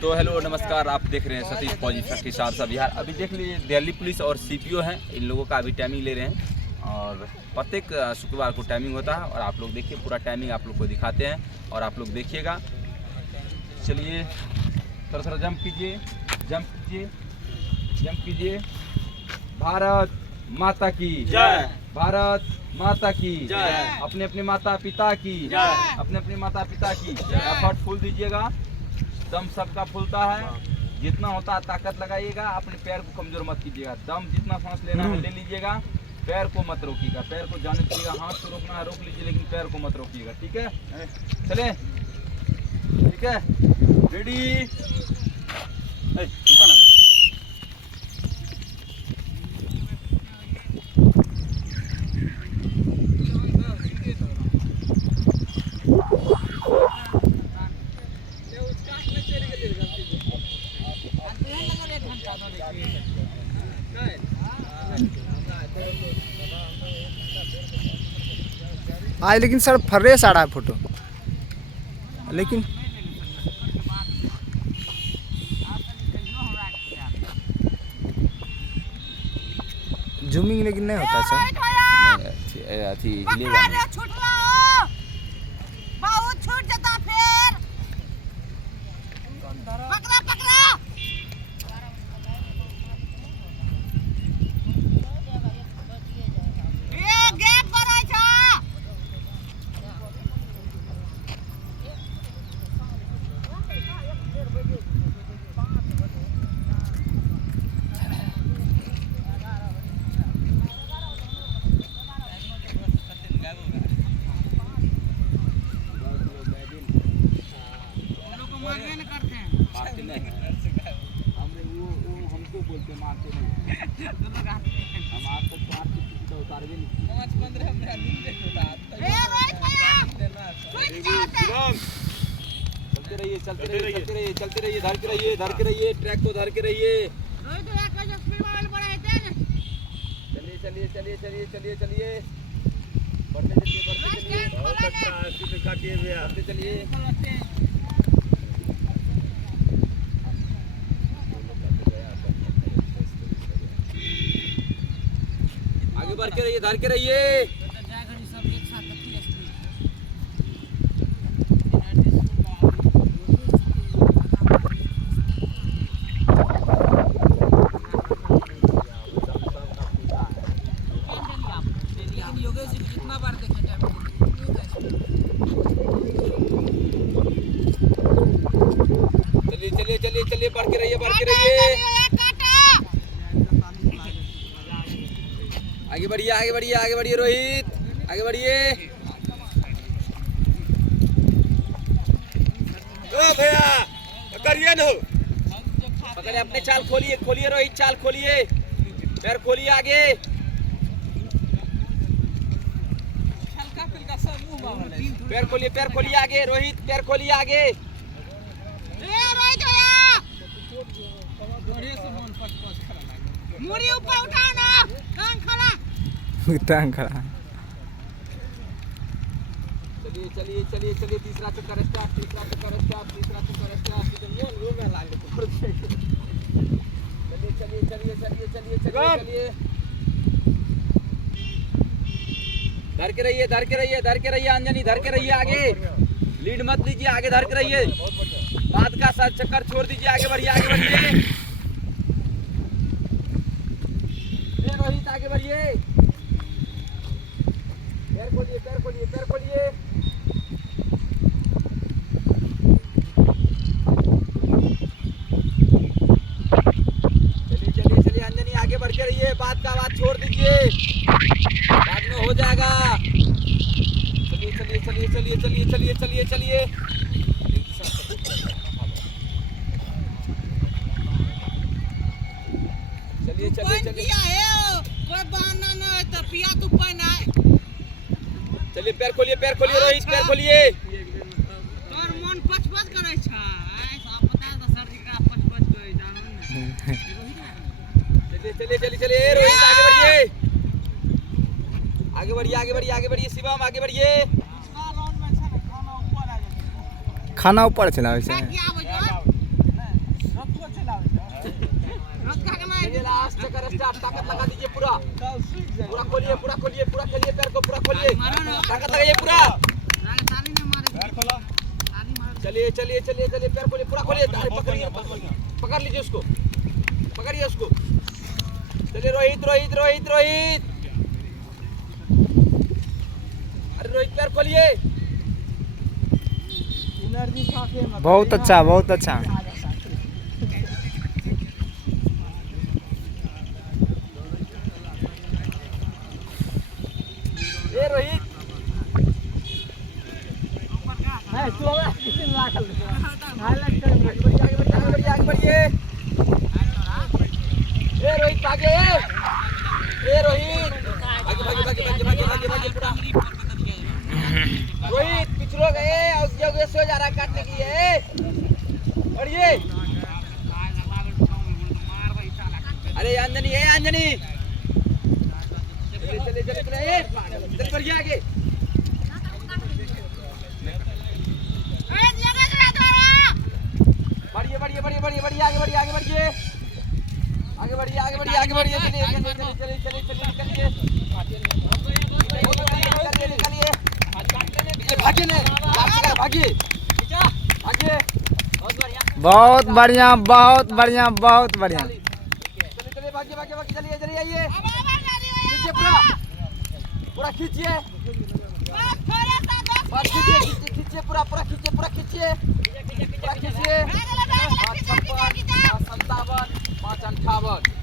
तो हेलो नमस्कार, आप देख रहे हैं सतीश फौजी फैक्ट्री सहरसा बिहार। अभी देख लीजिए दिल्ली पुलिस और सीपीओ हैं, इन लोगों का अभी टाइमिंग ले रहे हैं और प्रत्येक शुक्रवार को टाइमिंग होता है और आप लोग देखिए पूरा टाइमिंग आप लोग को दिखाते हैं और आप लोग देखिएगा। चलिए थोड़ा थोड़ा जंप कीजिए, जंप कीजिए, जंप कीजिए। भारत माता की जय, भारत माता की जय, अपने अपने माता पिता की जय, अपने अपने माता पिता की एफर्ट फुल दीजिएगा, दम सबका फूलता है, जितना होता है ताकत लगाइएगा, अपने पैर को कमजोर मत कीजिएगा, दम जितना सांस लेना है ले लीजिएगा, पैर को मत रोकिएगा, पैर को जाने दीजिएगा, हाथ को रोकना है रोक लीजिए लेकिन पैर को मत रोकिएगा, ठीक है। चले ठीक है, रेडी, रुका ना। आज लेकिन सर फ्रेश आ रहा है फोटो, लेकिन जूमिंग लेकिन नहीं होता सर। बहुत छूट जाता फिर पकड़ा पकड़ा। ये गैप कराय छ हमको बोलते मारते नहीं, हम आज तक 5 फीट उतार भी नहीं। 5-15 हमने चलते रहिए, चलते रहिए, चलते रहिए, चलते रहिए, धर के रहिए, धर के रहिए, ट्रैक को धर के रहिए। चलिए चलिए चलिए चलिए चलिए चलिए, बढ़ते चलिए, बढ़ते चलिए, बहुत अच्छा बढ़ते चलिए। आगे बढ़ के रहिए, धर के रहिए। चलिए चलिए चलिए, बढ़ के रहिए, बढ़ के रहिए, आगे बढ़िए, आगे बढ़िए, आगे बढ़िए रोहित, आगे बढ़िए। ओ भैया पकड़िए न, पकड़े, अपने चाल खोलिए, खोलिए रोहित, चाल खोलिए, पैर खोलिए आगे। पैर खोलिए, पैर खोलिए आगे रोहित, पैर खोलिए आगे। मुड़ी ऊपर उठाओ ना, टांग खड़ा, टांग खड़ा। चलिए चलिए चलिए चलिए, तीसरा चक्कर स्टार्ट, तीसरा चक्कर स्टार्ट, तीसरा चक्कर स्टार्ट। चलिए चलिए चलिए चलिए चलिए चलिए चलिए, धर के रहिए, धर के रहिए, धर के रहिए अंजनी, धर के रहिए आगे, लीड मत लीजिए, आगे धर के रहिए, बाद का साथ चक्कर छोड़ दीजिए, आगे बढ़िए, आगे बढ़िए रोहित, आगे बढ़िए, पैर खोलिए, पैर खोलिए, पैर खोलिए। चलिए चलिए चलिए अंजनी, आगे बढ़ के रहिए, बात का बात छोड़ दीजिए, बाद में हो जाएगा। चलिए चलिए चलिए चलिए चलिए चलिए चलिए चलिए, चलिए चलिए चलिए, कोई बहाना ना है तो पिया तू पहना है। चलिए पैर खोलिए, पैर खोलिए रोहित, पैर खोलिए। तोर मन पचपच करे छ, सब पता तो सर जी का पचपच कोई जानो। चलिए चलिए चलिए चलिए रोहित, आगे बढ़िए, आगे बढ़िए, आगे बढ़िए, आगे बढ़िए शिवम, आगे बढ़िए। खाना ऊपर चला वैसे। ताकत लगा दीजिए पूरा पूरा खोलिए पूरा खोलिए पूरा खेलिए पैर को पूरा खोलिए ताकत लगाइए पूरा ताली में मारे पैर खोलो ताली मार चलिए चलिए चलिए चलिए पैर खोलिए पूरा खोलिए पकड़िए पकड़ लीजिए उसको पकड़िए उसको चलिए रोहित रोहित रोहित रोहित अरे रोहित पैर खोलिए बहुत अच्छा बहुत अच्छा। ए रोहित आगे बढ़िए ए रोहित आगे ए रोहित आगे भागे भागे भागे भागे भागे भागे पूरा रोहित पिछड़ो गए और जगह से जा रहा है काटने के लिए बढ़िए अरे अंजनी ए अंजनी चले चले चले चल बढ़िए आगे बढ़िए बढ़िए बढ़िए बढ़िए बढ़िए आगे बढ़िए आगे बढ़िए आगे बढ़िए आगे बढ़िए आगे बढ़िए चलिए चलिए चलिए चलिए चलिए निकलिए भागिए ने भागिए भागिए बहुत बढ़िया बहुत बढ़िया बहुत बढ़िया। चलिए चलिए भागिए भागिए भागिए चलिए चलिए आइए खींचिए पूरा पूरा खींचिए खींचिए पूरा पूरा खींचिए पूरा खींचिए पूरा खींचिए 5 57 5 58